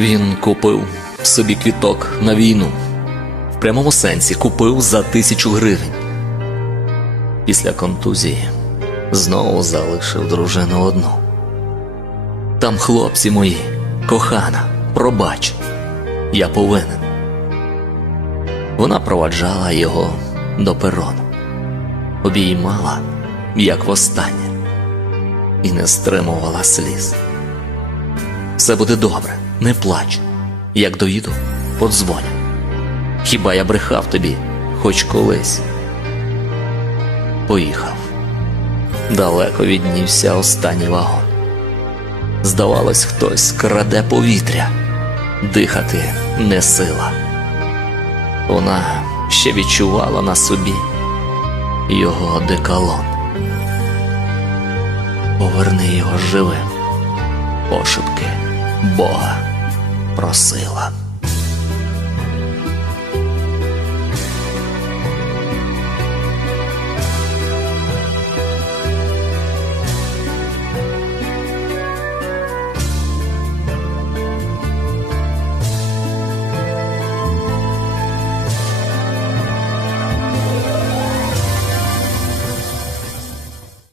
Він купив собі квіток на війну. В прямому сенсі купив за тисячу гривень. Після контузії знову залишив дружину одну. Там хлопці мої, кохана, пробач, я повинен. Вона проваджала його до перону, обіймала, як востаннє, і не стримувала сліз. Все буде добре, не плач. Як доїду, подзвоню. Хіба я брехав тобі хоч колись? Поїхав. Далеко віднівся останній вагон. Здавалось, хтось краде повітря, дихати не сила. Вона ще відчувала на собі його деколон. Поверни його живим, пошепки Бога просила.